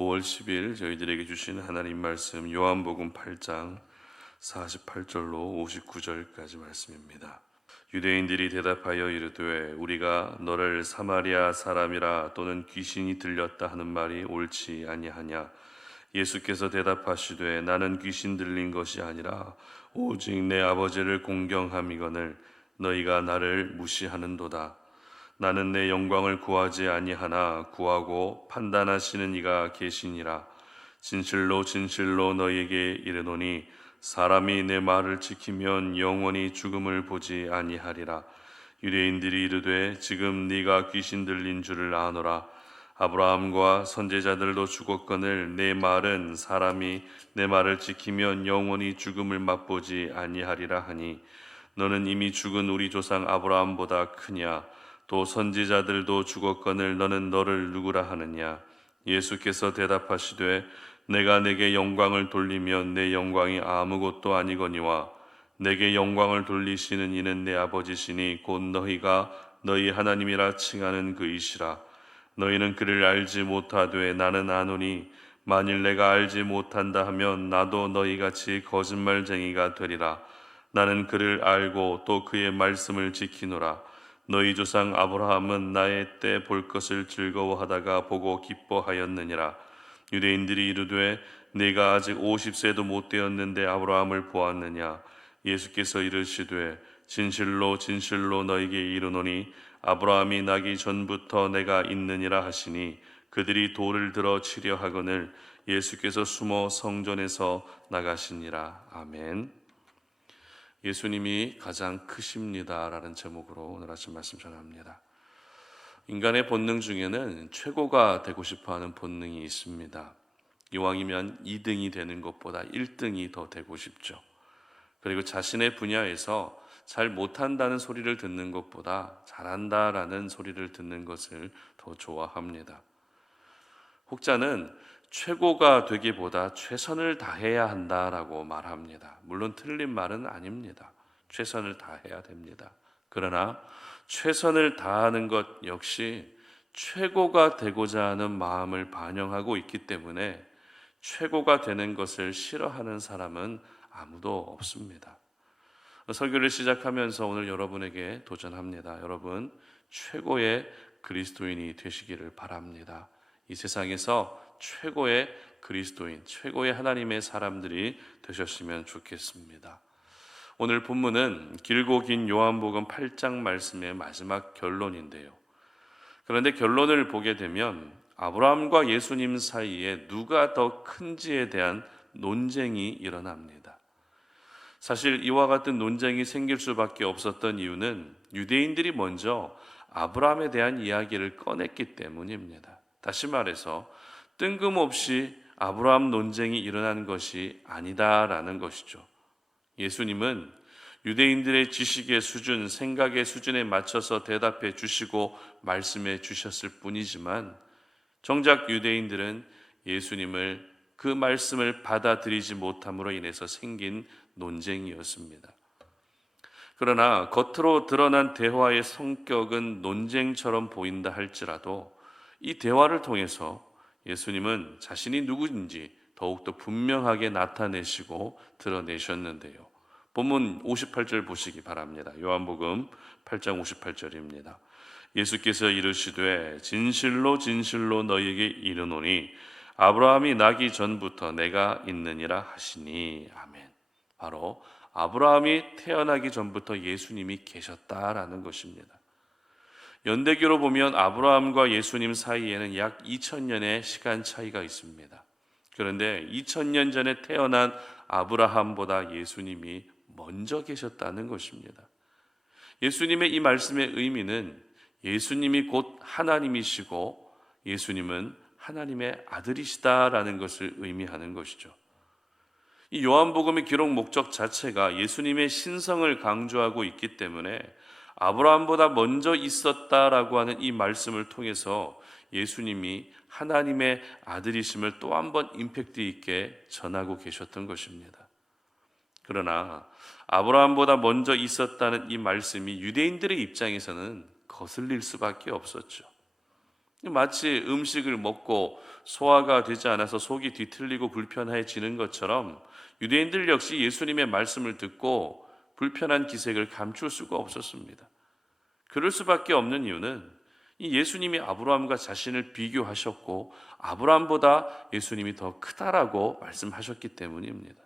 5월 10일 저희들에게 주신 하나님 말씀 요한복음 8장 48절로 59절까지 말씀입니다. 유대인들이 대답하여 이르되 우리가 너를 사마리아 사람이라 또는 귀신이 들렸다 하는 말이 옳지 아니하냐. 예수께서 대답하시되 나는 귀신 들린 것이 아니라 오직 내 아버지를 공경함이거늘 너희가 나를 무시하는도다. 나는 내 영광을 구하지 아니하나 구하고 판단하시는 이가 계시니라. 진실로 진실로 너희에게 이르노니 사람이 내 말을 지키면 영원히 죽음을 보지 아니하리라. 유대인들이 이르되 지금 네가 귀신 들린 줄을 아노라. 아브라함과 선제자들도 죽었거늘 내 말은 사람이 내 말을 지키면 영원히 죽음을 맛보지 아니하리라 하니 너는 이미 죽은 우리 조상 아브라함보다 크냐. 또 선지자들도 죽었거늘 너는 너를 누구라 하느냐. 예수께서 대답하시되 내가 내게 영광을 돌리면 내 영광이 아무것도 아니거니와 내게 영광을 돌리시는 이는 내 아버지시니 곧 너희가 너희 하나님이라 칭하는 그이시라. 너희는 그를 알지 못하되 나는 아노니 만일 내가 알지 못한다 하면 나도 너희같이 거짓말쟁이가 되리라. 나는 그를 알고 또 그의 말씀을 지키노라. 너희 조상 아브라함은 나의 때 볼 것을 즐거워하다가 보고 기뻐하였느니라. 유대인들이 이르되 네가 아직 50세도 못 되었는데 아브라함을 보았느냐. 예수께서 이르시되 진실로 진실로 너희에게 이르노니 아브라함이 나기 전부터 내가 있느니라 하시니 그들이 돌을 들어 치려 하거늘 예수께서 숨어 성전에서 나가시니라. 아멘. 예수님이 가장 크십니다라는 제목으로 오늘 아침 말씀 전합니다. 인간의 본능 중에는 최고가 되고 싶어하는 본능이 있습니다. 이왕이면 2등이 되는 것보다 1등이 더 되고 싶죠. 그리고 자신의 분야에서 잘 못한다는 소리를 듣는 것보다 잘한다라는 소리를 듣는 것을 더 좋아합니다. 혹자는 최고가 되기보다 최선을 다해야 한다라고 말합니다. 물론 틀린 말은 아닙니다. 최선을 다해야 됩니다. 그러나 최선을 다하는 것 역시 최고가 되고자 하는 마음을 반영하고 있기 때문에 최고가 되는 것을 싫어하는 사람은 아무도 없습니다. 설교를 시작하면서 오늘 여러분에게 도전합니다. 여러분, 최고의 그리스도인이 되시기를 바랍니다. 이 세상에서 최고의 그리스도인, 최고의 하나님의 사람들이 되셨으면 좋겠습니다. 오늘 본문은 길고 긴 요한복음 8장 말씀의 마지막 결론인데요. 그런데 결론을 보게 되면 아브라함과 예수님 사이에 누가 더 큰지에 대한 논쟁이 일어납니다. 사실 이와 같은 논쟁이 생길 수밖에 없었던 이유는 유대인들이 먼저 아브라함에 대한 이야기를 꺼냈기 때문입니다. 다시 말해서 뜬금없이 아브라함 논쟁이 일어난 것이 아니다라는 것이죠. 예수님은 유대인들의 지식의 수준, 생각의 수준에 맞춰서 대답해 주시고 말씀해 주셨을 뿐이지만 정작 유대인들은 예수님을 그 말씀을 받아들이지 못함으로 인해서 생긴 논쟁이었습니다. 그러나 겉으로 드러난 대화의 성격은 논쟁처럼 보인다 할지라도 이 대화를 통해서 예수님은 자신이 누구인지 더욱더 분명하게 나타내시고 드러내셨는데요. 본문 58절 보시기 바랍니다. 요한복음 8장 58절입니다. 예수께서 이르시되 진실로 진실로 너희에게 이르노니 아브라함이 나기 전부터 내가 있느니라 하시니. 아멘. 바로 아브라함이 태어나기 전부터 예수님이 계셨다라는 것입니다. 연대기로 보면 아브라함과 예수님 사이에는 약 2000년의 시간 차이가 있습니다. 그런데 2000년 전에 태어난 아브라함보다 예수님이 먼저 계셨다는 것입니다. 예수님의 이 말씀의 의미는 예수님이 곧 하나님이시고 예수님은 하나님의 아들이시다라는 것을 의미하는 것이죠. 이 요한복음의 기록 목적 자체가 예수님의 신성을 강조하고 있기 때문에 아브라함보다 먼저 있었다라고 하는 이 말씀을 통해서 예수님이 하나님의 아들이심을 또 한 번 임팩트 있게 전하고 계셨던 것입니다. 그러나 아브라함보다 먼저 있었다는 이 말씀이 유대인들의 입장에서는 거슬릴 수밖에 없었죠. 마치 음식을 먹고 소화가 되지 않아서 속이 뒤틀리고 불편해지는 것처럼 유대인들 역시 예수님의 말씀을 듣고 불편한 기색을 감출 수가 없었습니다. 그럴 수밖에 없는 이유는 이 예수님이 아브라함과 자신을 비교하셨고 아브라함보다 예수님이 더 크다라고 말씀하셨기 때문입니다.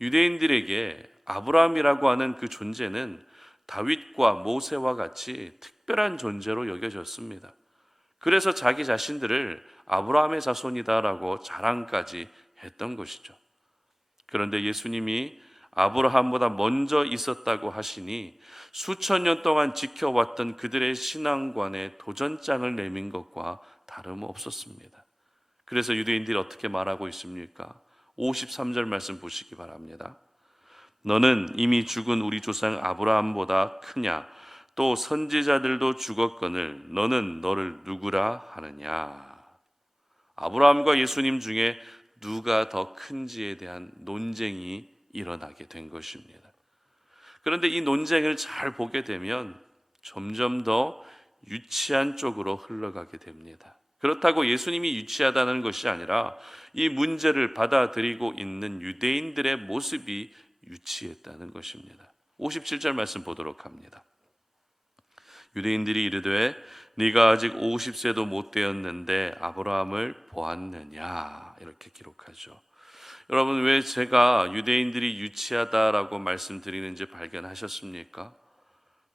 유대인들에게 아브라함이라고 하는 그 존재는 다윗과 모세와 같이 특별한 존재로 여겨졌습니다. 그래서 자기 자신들을 아브라함의 자손이다라고 자랑까지 했던 것이죠. 그런데 예수님이 아브라함보다 먼저 있었다고 하시니 수천 년 동안 지켜왔던 그들의 신앙관에 도전장을 내민 것과 다름없었습니다. 그래서 유대인들이 어떻게 말하고 있습니까? 53절 말씀 보시기 바랍니다. 너는 이미 죽은 우리 조상 아브라함보다 크냐? 또 선지자들도 죽었거늘 너는 너를 누구라 하느냐? 아브라함과 예수님 중에 누가 더 큰지에 대한 논쟁이 일어나게 된 것입니다. 그런데 이 논쟁을 잘 보게 되면 점점 더 유치한 쪽으로 흘러가게 됩니다. 그렇다고 예수님이 유치하다는 것이 아니라 이 문제를 받아들이고 있는 유대인들의 모습이 유치했다는 것입니다. 57절 말씀 보도록 합니다. 유대인들이 이르되 네가 아직 50세도 못 되었는데 아브라함을 보았느냐, 이렇게 기록하죠. 여러분, 왜 제가 유대인들이 유치하다라고 말씀드리는지 발견하셨습니까?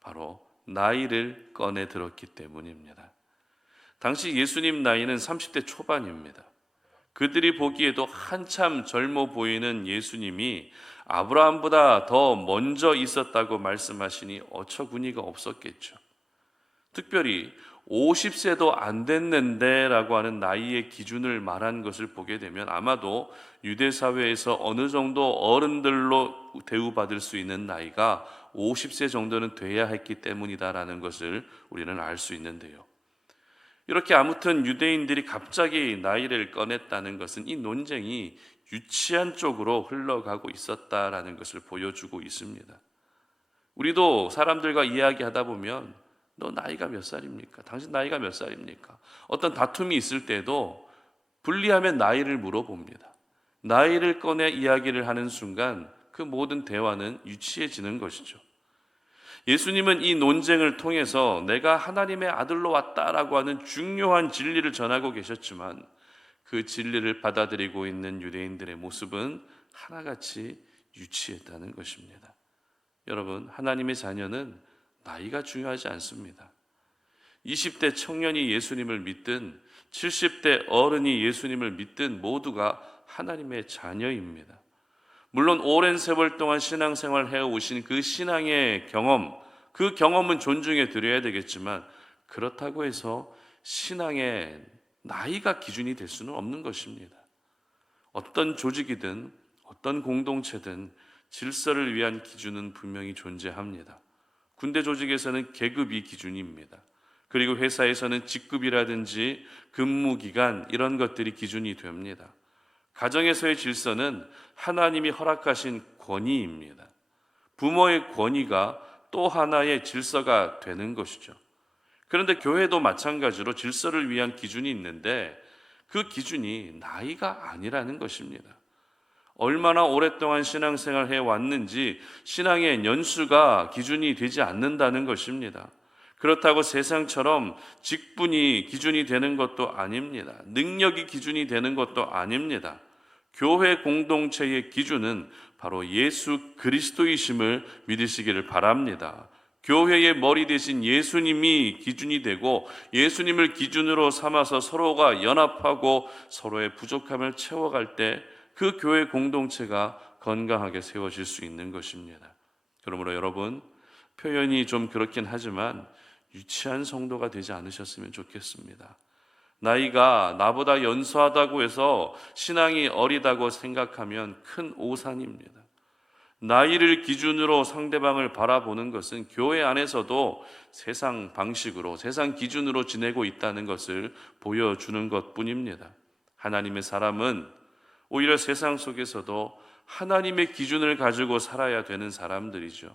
바로 나이를 꺼내 들었기 때문입니다. 당시 예수님 나이는 30대 초반입니다. 그들이 보기에도 한참 젊어 보이는 예수님이 아브라함보다 더 먼저 있었다고 말씀하시니 어처구니가 없었겠죠. 특별히 50세도 안 됐는데 라고 하는 나이의 기준을 말한 것을 보게 되면 아마도 유대 사회에서 어느 정도 어른들로 대우받을 수 있는 나이가 50세 정도는 돼야 했기 때문이다라는 것을 우리는 알 수 있는데요. 이렇게 아무튼 유대인들이 갑자기 나이를 꺼냈다는 것은 이 논쟁이 유치한 쪽으로 흘러가고 있었다라는 것을 보여주고 있습니다. 우리도 사람들과 이야기하다 보면 너 나이가 몇 살입니까? 당신 나이가 몇 살입니까? 어떤 다툼이 있을 때도 불리하면 나이를 물어봅니다. 나이를 꺼내 이야기를 하는 순간 그 모든 대화는 유치해지는 것이죠. 예수님은 이 논쟁을 통해서 내가 하나님의 아들로 왔다라고 하는 중요한 진리를 전하고 계셨지만 그 진리를 받아들이고 있는 유대인들의 모습은 하나같이 유치했다는 것입니다. 여러분, 하나님의 자녀는 나이가 중요하지 않습니다. 20대 청년이 예수님을 믿든 70대 어른이 예수님을 믿든 모두가 하나님의 자녀입니다. 물론 오랜 세월 동안 신앙생활을 해오신 그 신앙의 경험, 그 경험은 존중해 드려야 되겠지만 그렇다고 해서 신앙의 나이가 기준이 될 수는 없는 것입니다. 어떤 조직이든 어떤 공동체든 질서를 위한 기준은 분명히 존재합니다. 군대 조직에서는 계급이 기준입니다. 그리고 회사에서는 직급이라든지 근무기간 이런 것들이 기준이 됩니다. 가정에서의 질서는 하나님이 허락하신 권위입니다. 부모의 권위가 또 하나의 질서가 되는 것이죠. 그런데 교회도 마찬가지로 질서를 위한 기준이 있는데 그 기준이 나이가 아니라는 것입니다. 얼마나 오랫동안 신앙생활을 해왔는지 신앙의 연수가 기준이 되지 않는다는 것입니다. 그렇다고 세상처럼 직분이 기준이 되는 것도 아닙니다. 능력이 기준이 되는 것도 아닙니다. 교회 공동체의 기준은 바로 예수 그리스도이심을 믿으시기를 바랍니다. 교회의 머리 대신 예수님이 기준이 되고 예수님을 기준으로 삼아서 서로가 연합하고 서로의 부족함을 채워갈 때 그 교회 공동체가 건강하게 세워질 수 있는 것입니다. 그러므로 여러분, 표현이 좀 그렇긴 하지만 유치한 성도가 되지 않으셨으면 좋겠습니다. 나이가 나보다 연소하다고 해서 신앙이 어리다고 생각하면 큰 오산입니다. 나이를 기준으로 상대방을 바라보는 것은 교회 안에서도 세상 방식으로, 세상 기준으로 지내고 있다는 것을 보여주는 것뿐입니다. 하나님의 사람은 오히려 세상 속에서도 하나님의 기준을 가지고 살아야 되는 사람들이죠.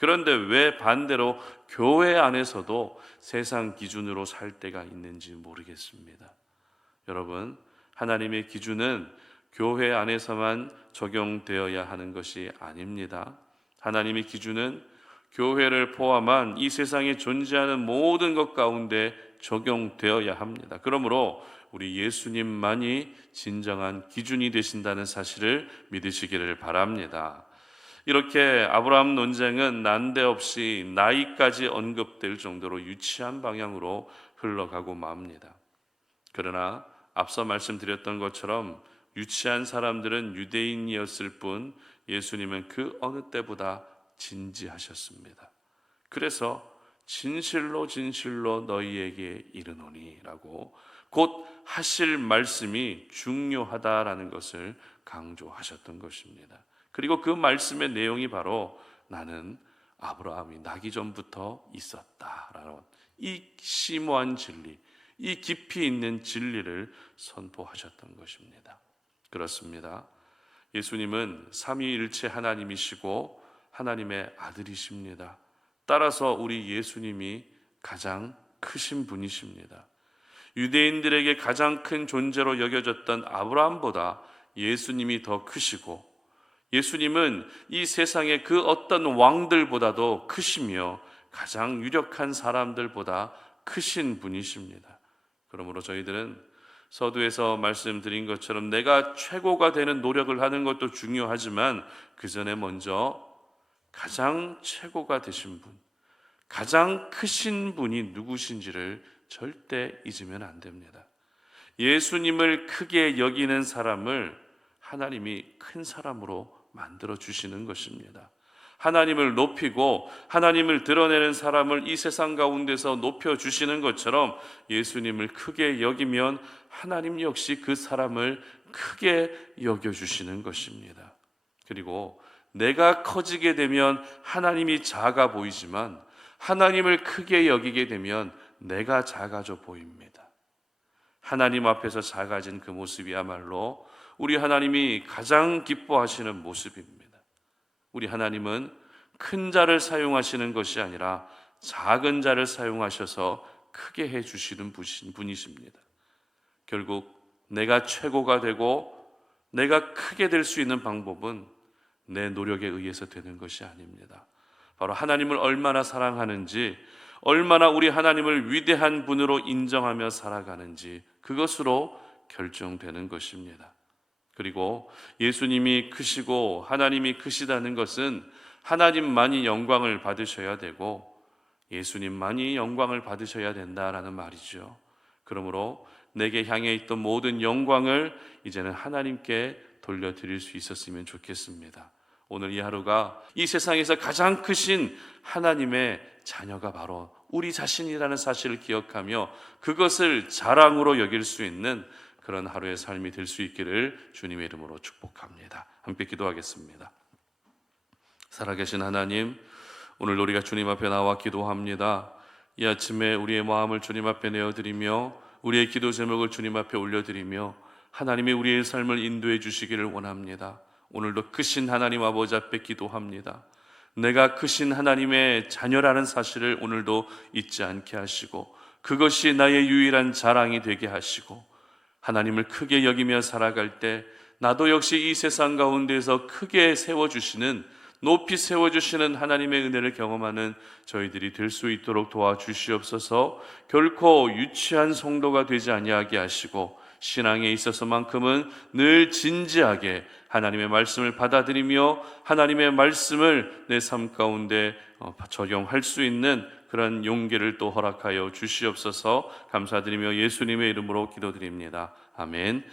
그런데 왜 반대로 교회 안에서도 세상 기준으로 살 때가 있는지 모르겠습니다. 여러분, 하나님의 기준은 교회 안에서만 적용되어야 하는 것이 아닙니다. 하나님의 기준은 교회를 포함한 이 세상에 존재하는 모든 것 가운데 적용되어야 합니다. 그러므로 우리 예수님만이 진정한 기준이 되신다는 사실을 믿으시기를 바랍니다. 이렇게 아브라함 논쟁은 난데없이 나이까지 언급될 정도로 유치한 방향으로 흘러가고 맙니다. 그러나 앞서 말씀드렸던 것처럼 유치한 사람들은 유대인이었을 뿐 예수님은 그 어느 때보다 진지하셨습니다. 그래서 진실로 진실로 너희에게 이르노니 라고 곧 하실 말씀이 중요하다라는 것을 강조하셨던 것입니다. 그리고 그 말씀의 내용이 바로 나는 아브라함이 나기 전부터 있었다라는 이 심오한 진리, 이 깊이 있는 진리를 선포하셨던 것입니다. 그렇습니다. 예수님은 삼위일체 하나님이시고 하나님의 아들이십니다. 따라서 우리 예수님이 가장 크신 분이십니다. 유대인들에게 가장 큰 존재로 여겨졌던 아브라함보다 예수님이 더 크시고, 예수님은 이 세상의 그 어떤 왕들보다도 크시며 가장 유력한 사람들보다 크신 분이십니다. 그러므로 저희들은 서두에서 말씀드린 것처럼 내가 최고가 되는 노력을 하는 것도 중요하지만 그 전에 먼저 가장 최고가 되신 분, 가장 크신 분이 누구신지를 절대 잊으면 안 됩니다. 예수님을 크게 여기는 사람을 하나님이 큰 사람으로 만들어 주시는 것입니다. 하나님을 높이고 하나님을 드러내는 사람을 이 세상 가운데서 높여 주시는 것처럼 예수님을 크게 여기면 하나님 역시 그 사람을 크게 여겨 주시는 것입니다. 그리고 내가 커지게 되면 하나님이 작아 보이지만 하나님을 크게 여기게 되면 내가 작아져 보입니다. 하나님 앞에서 작아진 그 모습이야말로 우리 하나님이 가장 기뻐하시는 모습입니다. 우리 하나님은 큰 자를 사용하시는 것이 아니라 작은 자를 사용하셔서 크게 해주시는 분이십니다. 결국 내가 최고가 되고 내가 크게 될 수 있는 방법은 내 노력에 의해서 되는 것이 아닙니다. 바로 하나님을 얼마나 사랑하는지, 얼마나 우리 하나님을 위대한 분으로 인정하며 살아가는지, 그것으로 결정되는 것입니다. 그리고 예수님이 크시고 하나님이 크시다는 것은 하나님만이 영광을 받으셔야 되고 예수님만이 영광을 받으셔야 된다라는 말이죠. 그러므로 내게 향해 있던 모든 영광을 이제는 하나님께 돌려드릴 수 있었으면 좋겠습니다. 오늘 이 하루가 이 세상에서 가장 크신 하나님의 자녀가 바로 우리 자신이라는 사실을 기억하며 그것을 자랑으로 여길 수 있는 그런 하루의 삶이 될 수 있기를 주님의 이름으로 축복합니다. 함께 기도하겠습니다. 살아계신 하나님, 오늘 우리가 주님 앞에 나와 기도합니다. 이 아침에 우리의 마음을 주님 앞에 내어드리며 우리의 기도 제목을 주님 앞에 올려드리며 하나님이 우리의 삶을 인도해 주시기를 원합니다. 오늘도 크신 하나님 아버지 앞에 기도합니다. 내가 크신 하나님의 자녀라는 사실을 오늘도 잊지 않게 하시고 그것이 나의 유일한 자랑이 되게 하시고 하나님을 크게 여기며 살아갈 때 나도 역시 이 세상 가운데서 크게 세워주시는, 높이 세워주시는 하나님의 은혜를 경험하는 저희들이 될 수 있도록 도와주시옵소서. 결코 유치한 성도가 되지 아니하게 하시고 신앙에 있어서만큼은 늘 진지하게 하나님의 말씀을 받아들이며 하나님의 말씀을 내 삶 가운데 적용할 수 있는 그런 용기를 또 허락하여 주시옵소서. 감사드리며 예수님의 이름으로 기도드립니다. 아멘.